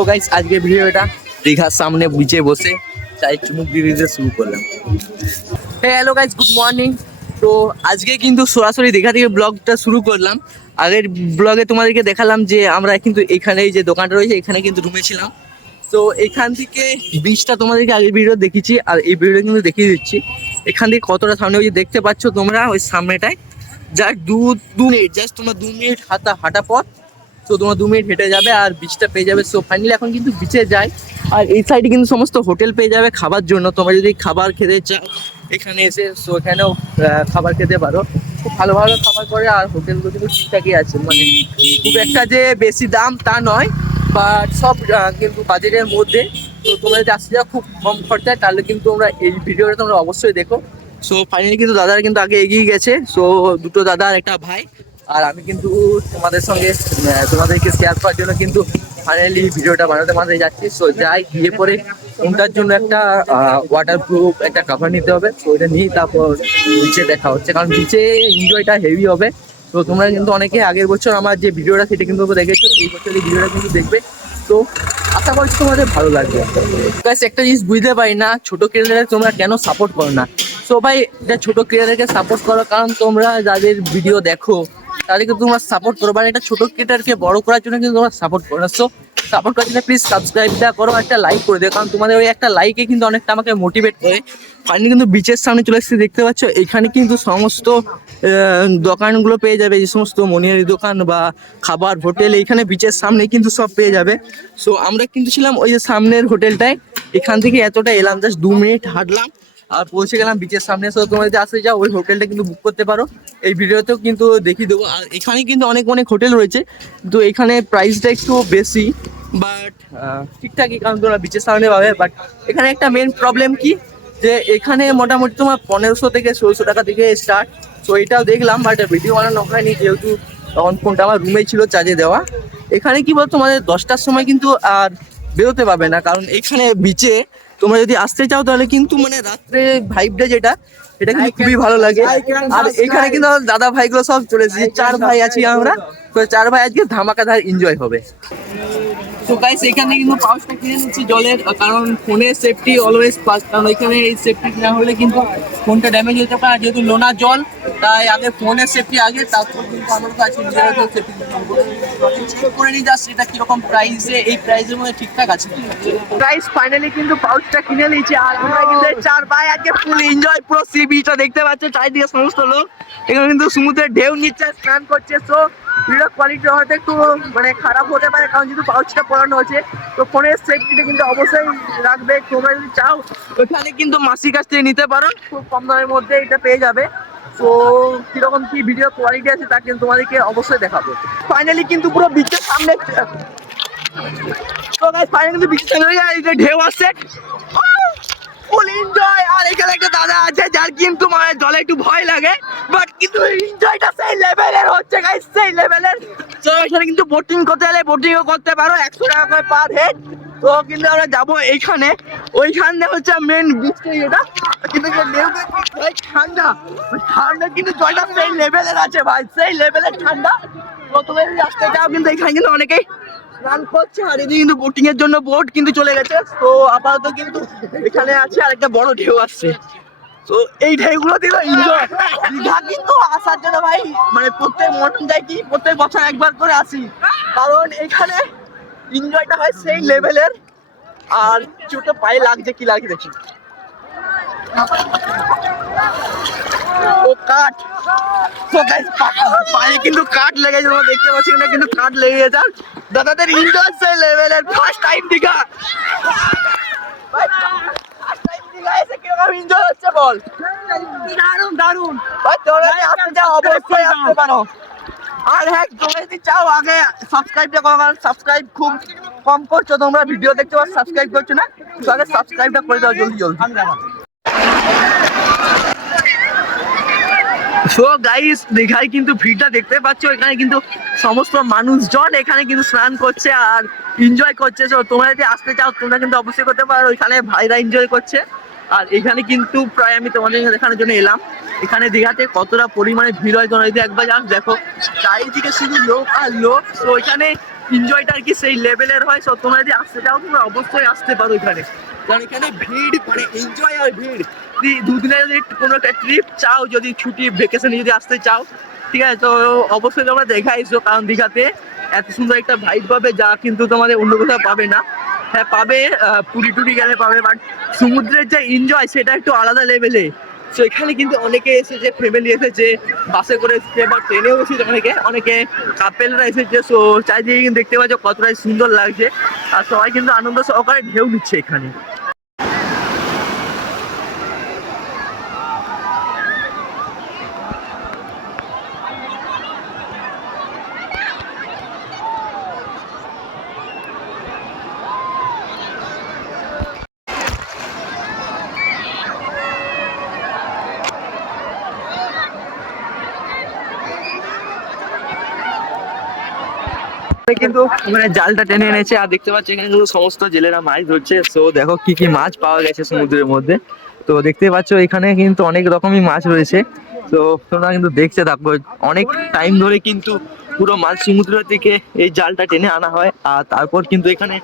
তো গাইস আজকে ভিডিওটা দীঘার সামনে বিচে বসে চাই চুমুক দিয়ে শুরু করলাম। হ্যালো গাইস গুড মর্নিং তো আজকে কিন্তু সরাসরি দীঘা থেকে ব্লগটা শুরু করলাম। আগের ব্লগে তোমাদেরকে দেখালাম যে আমরা কিন্তু এখানে যে দোকানটা রয়েছে, এখানে কিন্তু ঢুকেছিলাম ছিলাম। তো এখান থেকে বিচটা তোমাদেরকে আগের ভিডিও দেখিয়েছি, আর এই ভিডিও কিন্তু দেখিয়ে দিচ্ছি। এখান থেকে কতটা সামনে ওই যে দেখতে পাচ্ছ তোমরা ওই সামনেটায়। জাস্ট দু দু মিনিট জাস্ট তোমার দু মিনিট হাঁটা হাঁটা পথ। তো তোমার দু মিনিট হেঁটে যাবে আর বিচটা পেয়ে যাবে। সো ফাইনালি এখন কিন্তু বিচে যায় আর এই সাইডে কিন্তু সমস্ত হোটেল পেয়ে যাবে খাবার জন্য। তোমরা যদি খাবার খেতে চাও এখানে এসে সো এখানেও খাবার খেতে পারো। খুব ভালো ভালো খাবার করে আর হোটেলগুলো কিন্তু ঠিকঠাকই আছে। মানে খুব একটা যে বেশি দাম তা নয় বাট সব কিন্তু বাজেটের মধ্যে। তো তোমরা যদি আসতে যাও খুব কম খরচায়, তাহলে কিন্তু তোমরা এই ভিডিওটা তোমরা অবশ্যই দেখো। সো ফাইনালি কিন্তু দাদারা কিন্তু আগে এগিয়ে গেছে। সো দুটো দাদা আর একটা ভাই। আর আমি কিন্তু তোমাদের সঙ্গে তোমাদেরকে শেয়ার করার জন্য কিন্তু ফাইনালি ভিডিওটা বানাতে বানাতে যাচ্ছি। সো যাই গিয়ে পরে ফোনটার জন্য একটা ওয়াটার প্রুফ একটা কাভার নিতে হবে। তো ওইটা নিয়ে তারপর নিচে দেখা হচ্ছে। কারণ নিচে এনজয়টা হেভি হবে। তো তোমরা কিন্তু অনেকে আগের বছর আমার যে ভিডিওটা সেটা কিন্তু দেখেছ। এই বছর এই ভিডিওটা কিন্তু দেখবে। তো আশা করছি তোমাদের ভালো লাগবে। Guys, একটা জিনিস বুঝতে পারি না ছোটো ক্রিয়েটারে তোমরা কেন সাপোর্ট করো না? তো ভাই এটা ছোটো ক্রিয়েটারকে সাপোর্ট করো কারণ তোমরা যাদের ভিডিও দেখো তাদেরকে তোমরা সাপোর্ট করো মানে একটা ছোট ক্রিয়েটারকে বড় করার জন্য কিন্তু তোমরা সাপোর্ট করো। সো সাপোর্ট করার জন্য প্লিজ সাবস্ক্রাইবটা করো, একটা লাইক করে দিও, কারণ তোমাদের ওই একটা লাইকে কিন্তু অনেকটা আমাকে মোটিভেট করে। ফাইনালি কিন্তু বিচের সামনে চলে এসেছি, দেখতে পাচ্ছ? এখানে কিন্তু সমস্ত দোকানগুলো পেয়ে যাবে যে সমস্ত মনিহারি দোকান বা খাবার হোটেল, এইখানে বিচের সামনে কিন্তু সব পেয়ে যাবে। সো আমরা কিন্তু ছিলাম ওই যে সামনের হোটেলটায়, এখান থেকে এতটা এলাম জাস্ট দু মিনিট হাঁটলাম। আর পৌঁছে গেলাম বিচের সামনে। সো তোমরা যদি আসতে যাও ওই হোটেলটা কিন্তু বুক করতে পারো। এই ভিডিওতেও কিন্তু দেখিয়ে দেবো। আর এখানে কিন্তু অনেক অনেক হোটেল রয়েছে। কিন্তু এখানে প্রাইসটা একটু বেশি বাট ঠিকঠাকই কারণ তোমরা বিচের সামনে পাবে। বাট এখানে একটা মেন প্রবলেম কি? যে এখানে মোটামুটি তোমার পনেরোশো থেকে ষোলোশো টাকা থেকে স্টার্ট তো এটাও দেখলাম বাট ভিডিও বানানো হয়নি যেহেতু তখন ফোনটা আমার রুমেই ছিল চার্জে দেওয়া। এখানে কি বলতো, তোমাদের দশটার সময় কিন্তু আর বেরোতে পারবে না। কারণ এখানে বিচে তোমরা যদি আসতে চাও তাহলে কিন্তু মানে রাত্রে ভাইবটা যেটা এটা কিন্তু খুবই ভালো লাগে। আর এখানে কিন্তু দাদা ভাইগুলো সব চলে এসেছে চার ভাই আছি আমরা। তো চার ভাই আজকে ধামাকাধার এনজয় হবে। তো গাইস এখানে কিন্তু পাউচটা কিনে নিচ্ছি জলের, কারণ ফোনের সেফটি অলওয়েজ ফার্স্ট কারণ এখানে এই সেফটি না হলে কিন্তু ফোনটা ড্যামেজ হতে পারে। যেহেতু নোনা জল, তাই আগে ফোনের সেফটি আগে, তারপর কিন্তু আমার কাছে নিজেরা সেফটি কীরকম প্রাইসে এই প্রাইসের মধ্যে ঠিকঠাক আছে প্রাইস ফাইনালি কিন্তু পাউচটা কিনে নিয়েছি। আর চার ভাই আজকে ফুল এনজয় পুরো সি বিচটা দেখতে পাচ্ছ চারিদিকে সমস্ত লোক। এখানে কিন্তু সমুদ্রের ঢেউ নিচ্ছে, স্নান করছে তো ভিডিও কোয়ালিটি হয়তো একটু মানে খারাপ হতে পারে, কারণ যেহেতু পাউচটা পড়ানো হচ্ছে তো ফোনের সেফটিটা কিন্তু অবশ্যই রাখবে। তোমরা যদি চাও ওখানে কিন্তু মাসির কাছ থেকে নিতে পারো, খুব কম দামের মধ্যে এটা পেয়ে যাবে। তো কীরকম কী ভিডিও কোয়ালিটি আছে, তা কিন্তু তোমাদেরকে অবশ্যই দেখাবো। ফাইনালি কিন্তু পুরো বিচের সামনে তো ফাইনালি কিন্তু বিচের সামনে ঢেউ আসছে। ফুল এনজয় আর এখানে একটা দাদা আছে, যার কিন্তু মানে জলে একটু ভয় লাগে বাট কিন্তু এনজয়টা সেই লেভেলের হচ্ছে গাইস সেই লেভেলের তো এখানে কিন্তু বোটিং করতে গেলে বোটিংও করতে পারো, একশো টাকা করে পার হেড তো কিন্তু আমরা যাব এইখানে। ওইখানে হচ্ছে মেন বিচটা এটা কিন্তু ঠান্ডা। ঠান্ডা কিন্তু জলটা সেই লেভেলের আছে, ভাই, সেই লেভেলের ঠান্ডা। তো যদি আসতে চাও, কিন্তু এখানে কিন্তু অনেকেই স্নান করছে, আর এদিকে কিন্তু বোটিং এর জন্য বোট কিন্তু চলে গেছে। তো আপাতত কিন্তু এখানে আছে আর একটা বড় ঢেউ আসছে। তো এই ঢেউগুলো দিল এনজয় দীঘা কিন্তু আসার জন্য ভাই মানে প্রত্যেক মটন যাই কি, প্রত্যেক বছর একবার করে আসি। কারণ এখানে এনজয়টা হয় সেই লেভেলের আর চোটে পায়ে লাগছে কি লাগে দেখি। ও কাঠ। তো পা- পায়ে কিন্তু কাঠ লেগেছে তোমরা দেখতে পাচ্ছি না কিন্তু কাঠ লেগে গেছে আর দাদাদের এনজয় সেই লেভেলের ফার্স্ট টাইম দীঘা। বল? দারুণ দারুণ আসতে চাও, অবশ্যই আসতে পারো। আর হ্যাঁ তোমরা যদি চাও আগে সাবস্ক্রাইবটা করো কারণ সাবস্ক্রাইব খুব কম করছ তোমরা। ভিডিও দেখতে পাচ্ছ সাবস্ক্রাইব করছ না? তো আগে সাবস্ক্রাইবটা করে দাও জলদি জলদি। সো গাইস দীঘায় কিন্তু ভিড়টা দেখতে পাচ্ছ। এখানে কিন্তু সমস্ত মানুষজন এখানে কিন্তু স্নান করছে আর এনজয় করছে। সো তোমরা যদি আসতে চাও, তোমরা কিন্তু অবশ্যই করতে পারো। এখানে ভাইরা এনজয় করছে। আর এখানে কিন্তু প্রায় আমি তোমাদের দেখানোর জন্য এলাম। এখানে দীঘাতে কতটা পরিমাণে ভিড় হয় তোমরা যদি একবার যাও দেখো, চারিদিকে শুধু লোক আর লোক। তো এখানে এনজয়টা আর কি সেই লেভেলের হয়, সো তোমরা যদি আসতে চাও, তোমরা অবশ্যই আসতে পারো এখানে। কারণ এখানে ভিড় মানে এনজয় আর ভিড়। দুদিনে যদি কোনো একটা ট্রিপ চাও, যদি ছুটি ভেকেশনে যদি আসতে চাও, ঠিক আছে? তো অবশ্যই তোমরা দেখা এসো কারণ দীঘাতে এত সুন্দর একটা ভাইব পাবে, যা কিন্তু তোমাদের অন্য কোথাও পাবে না। হ্যাঁ পাবে পুরী টুরি গেলে পাবে বাট সমুদ্রের যে এনজয় সেটা একটু আলাদা লেভেলে তো এখানে কিন্তু অনেকে এসে যে ফ্যামিলি এসেছে বাসে করে এসেছে বা ট্রেনেও এসেছে অনেকে অনেকে কাপেলরা এসেছে। সো চারিদিকে কিন্তু দেখতে পাচ্ছ কতটাই সুন্দর লাগছে। আর সবাই কিন্তু আনন্দ সহকারে ঢেউ নিচ্ছে এখানে। কিন্তু মানে জালটা টেনে এনেছে, আর দেখতে পাচ্ছি এখানে কিন্তু সমস্ত জেলেরা মাছ ধরছে। তো দেখো কি কি মাছ পাওয়া গেছে সমুদ্রের মধ্যে। তো দেখতে পাচ্ছ এখানে কিন্তু অনেক রকমই মাছ রয়েছে। তো তোমরা কিন্তু দেখতে থাকব অনেক টাইম ধরে কিন্তু পুরো মাছ সমুদ্র থেকে এই জালটা টেনে আনা হয়, আর তারপর কিন্তু এখানে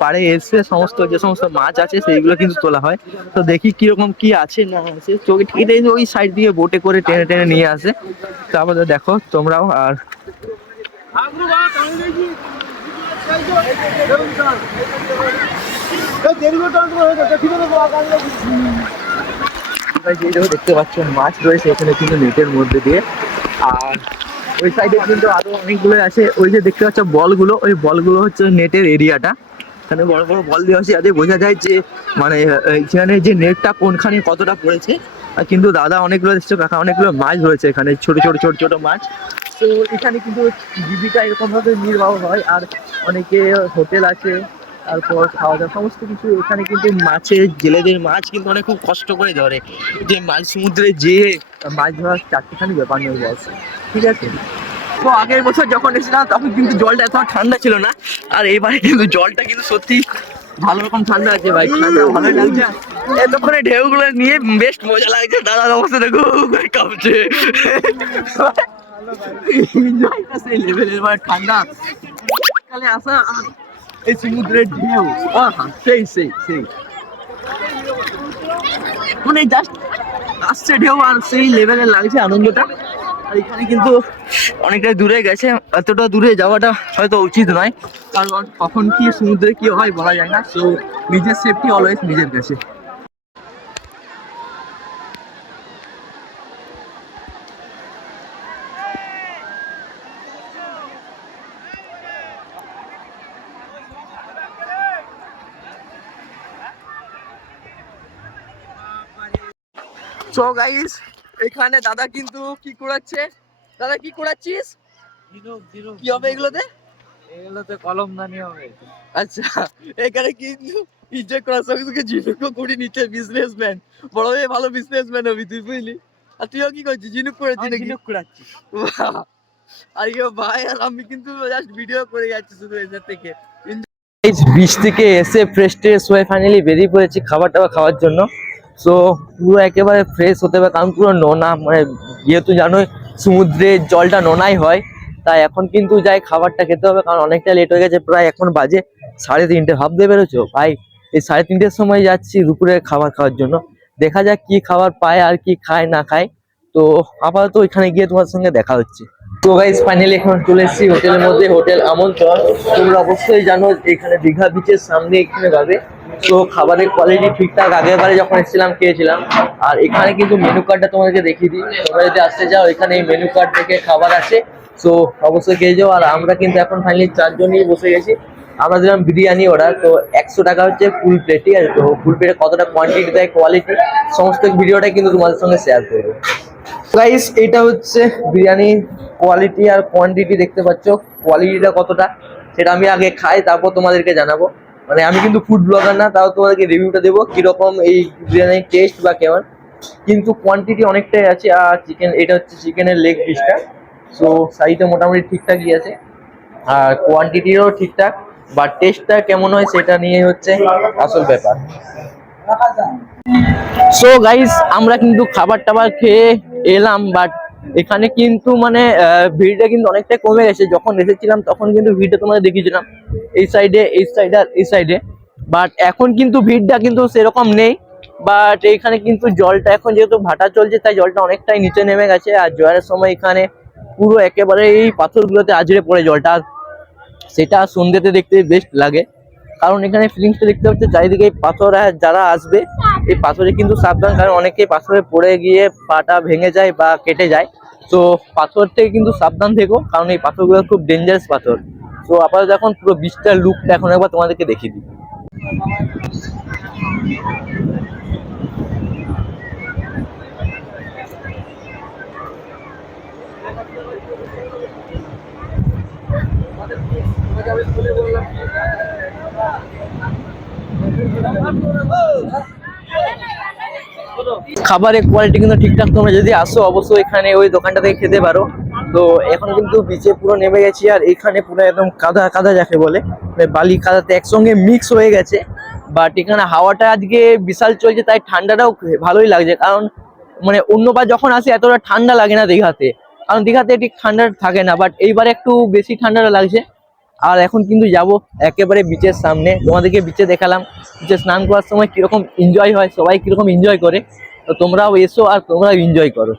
পাড়ে এসে সমস্ত যে সমস্ত মাছ আছে, সেইগুলো কিন্তু তোলা হয়। তো দেখি কীরকম কি আছে না আছে। এই যে ওই সাইড দিয়ে বোটে করে টেনে টেনে নিয়ে আসে। তারপরে দেখো তোমরাও, আর দেখতে পাচ্ছ মাছ রয়েছে এখানে কিন্তু নেটের মধ্যে দিয়ে। আর ওই সাইডে কিন্তু আরও অনেকগুলো আছে। ওই যে দেখতে পাচ্ছ বলগুলো, ওই বলগুলো হচ্ছে নেটের এরিয়াটা। এখানে বড় বড় বল দেওয়া আছে। যাতে বোঝা যায় যে মানে এখানে যে নেটটা কোনখানে কতটা পড়েছে। কিন্তু দাদা অনেকগুলো দেখছ, কাকা অনেকগুলো মাছ রয়েছে এখানে। ছোট ছোট ছোট ছোট মাছ। তো এখানে কিন্তু জীবিকা এরকম ভাবে নির্বাহ হয়, আর অনেকে হোটেল আছে, তারপর খাওয়া দাওয়া সমস্ত কিছু এখানে কিন্তু মাছের, জেলেদের মাছ কিন্তু অনেক খুব কষ্ট করে ধরে। যে মাছ সমুদ্রে যে মাছ ধরার চারটিখানি ব্যাপার নিয়ে বস, ঠিক আছে? তো আগের বছর যখন এসেছিলাম, তখন কিন্তু জলটা এত ঠান্ডা ছিল না, আর এবারে কিন্তু জলটা কিন্তু সত্যি ভালো রকম ঠান্ডা আছে ভাই, ঠান্ডা ভালো লাগছে। এতক্ষণে ঢেউগুলো নিয়ে বেশ মজা লাগছে, দাদার অবস্থা দেখো কাঁপছে। সেই লেভেলের মানে ঠান্ডা। কালে আসা এই সমুদ্রের ঢেউ। আহা, সেই সেই সেই। মানে জাস্ট আসছে ঢেউ আর সেই লেভেলের লাগছে আনন্দটা। এখানে কিন্তু অনেকটা দূরে গেছে, এতটা দূরে যাওয়াটা হয়তো উচিত নয়। কারণ কখন কি সমুদ্রে কি হয় বলা যায় না। তো নিজের সেফটি অলওয়েজ নিজের কাছে। সো গাইস এখানে দাদা কিন্তু কি করাচ্ছে দাদা কি করাচ্ছিস কি হবে এগুলোতে? এগুলোতে কলম দানি হবে। আচ্ছা এখানে কিন্তু ইজ্জত করার সঙ্গে সঙ্গে জিনুকও করে নিচ্ছে বিজনেসম্যান বড় হয়ে ভালো বিজনেসম্যান হবি তুই বুঝলি? আর তুইও কি করছিস? জিনুক করেছিস নাকি? কুড়াচ্ছি বাহ! আর ইয়ে ভাই আর আমি কিন্তু জাস্ট ভিডিও করে যাচ্ছি শুধু এদের থেকে। বিচ থেকে এসে ফ্রেশ ট্রেশ হয়ে ফাইনালি বেরিয়ে পড়েছি খাবার টাবার খাওয়ার জন্য। সো পুরো একেবারে ফ্রেশ হতে হবে, কারণ পুরো নোনা মানে যেহেতু জানোই সমুদ্রের জলটা নোনাই হয়, তাই এখন কিন্তু যাই খাবারটা খেতে হবে, কারণ অনেকটা লেট হয়ে গেছে, প্রায় এখন বাজে সাড়ে তিনটে, ভাবতে পেরেছ? ভাই, এই সাড়ে তিনটের সময় যাচ্ছি দুপুরে খাবার খাওয়ার জন্য। দেখা যাক কি খাবার পায় আর কি খায়, না খায়। তো আপাতত ওইখানে গিয়ে তোমার সঙ্গে দেখা হচ্ছে। তো গাইজ ফাইনালি এখন চলে এসেছি হোটেলের মধ্যে হোটেল আমন্ত্রণ। তোমরা অবশ্যই জানো এখানে দীঘা বিচের সামনে এখানে যাবে তো খাবারের কোয়ালিটি ঠিকঠাক, আগের বারে যখন এসেছিলাম, খেয়েছিলাম। আর এখানে কিন্তু মেনু কার্ডটা তোমাদেরকে দেখিয়ে দিই। তোমরা যদি আসতে যাও এখানে এই মেনু কার্ড থেকে খাবার আছে তো অবশ্যই খেয়ে যাও। আর আমরা কিন্তু এখন ফাইনালি চারজনই বসে গেছি। আমরা দিলাম বিরিয়ানি অর্ডার তো একশো টাকা হচ্ছে ফুল প্লেট ঠিক আছে? তো ফুল প্লেটে কতটা কোয়ান্টিটি দেয় কোয়ালিটি সমস্ত ভিডিওটা কিন্তু তোমাদের সঙ্গে শেয়ার করব। প্রাইস এটা হচ্ছে বিরিয়ানি কোয়ালিটি আর কোয়ান্টিটি দেখতে পাচ্ছ। কোয়ালিটিটা কতটা, সেটা আমি আগে খাই, তারপর তোমাদেরকে জানাব। মানে আমি কিন্তু ফুড ব্লগার না, তাও তোমাদেরকে রিভিউটা দেবো, কীরকম এই বিরিয়ানির টেস্ট বা কেমন। কিন্তু কোয়ান্টিটি অনেকটাই আছে, আর চিকেন এটা হচ্ছে চিকেনের লেগ পিসটা সো সাইজটা মোটামুটি ঠিকঠাকই আছে, আর কোয়ান্টিটিও ঠিকঠাক বা টেস্টটা কেমন হয় সেটা নিয়ে হচ্ছে আসল ব্যাপার। সো গাইস আমরা কিন্তু খাবার টাবার খেয়ে এলাম বাট এখানে কিন্তু মানে ভিড়টা কিন্তু অনেকটাই কমে গেছে। যখন এসেছিলাম তখন কিন্তু ভিড়টা তোমাদের দেখিয়েছিলাম। এই সাইডে এই সাইডে আর এই সাইডে বাট এখন কিন্তু ভিড়টা কিন্তু সেরকম নেই। বাট এখানে কিন্তু জলটা এখন যেহেতু ভাটা চলছে, তাই জলটা অনেকটাই নিচে নেমে গেছে। আর জোয়ারের সময় এখানে পুরো একেবারে এই পাথরগুলোতে আজড়ে পড়ে জলটা। সেটা সন্ধ্যেতে দেখতে বেস্ট লাগে। কারণ এখানে ফিলিংসটা দেখতে পাচ্ছে চারিদিকে পাথর যারা আসবে, এই পাথরে কিন্তু সাবধান, কারণ অনেকেই পাথরে পড়ে গিয়ে পাটা ভেঙে যায় বা কেটে যায়। তো পাথর থেকে কিন্তু সাবধান থেকো, কারণ এই পাথরগুলো খুব ডেঞ্জারাস পাথর। তো আপাতত এখন পুরো বিচটার লুকটা এখন একবার তোমাদেরকে দেখিয়ে দিই। খাবারের কোয়ালিটি কিন্তু ঠিকঠাক তোমরা যদি আসো, অবশ্যই এখানে ওই দোকানটা থেকে খেতে পারো। তো এখন কিন্তু বিচে পুরো নেমে গেছি, আর এখানে পুরো একদম কাদা কাদা যাকে বলে। মানে বালি কাদাতে একসঙ্গে মিক্স হয়ে গেছে। বাট এখানে হাওয়াটা আজকে বিশাল চলছে, তাই ঠান্ডাটাও ভালোই লাগছে। কারণ মানে অন্যবার যখন আসি, এতটা ঠান্ডা লাগে না দীঘাতে। কারণ দীঘাতে ঠিক ঠান্ডা থাকে না বাট এইবার একটু বেশি ঠান্ডাটা লাগছে। আর এখন কিন্তু যাব একেবারে বিচের সামনে। তোমাদেরকে বিচে দেখালাম বিচে স্নান করার সময় কীরকম এনজয় হয়, সবাই কীরকম এনজয় করে, তো তোমরাও এসো আর তোমরাও এনজয় করো।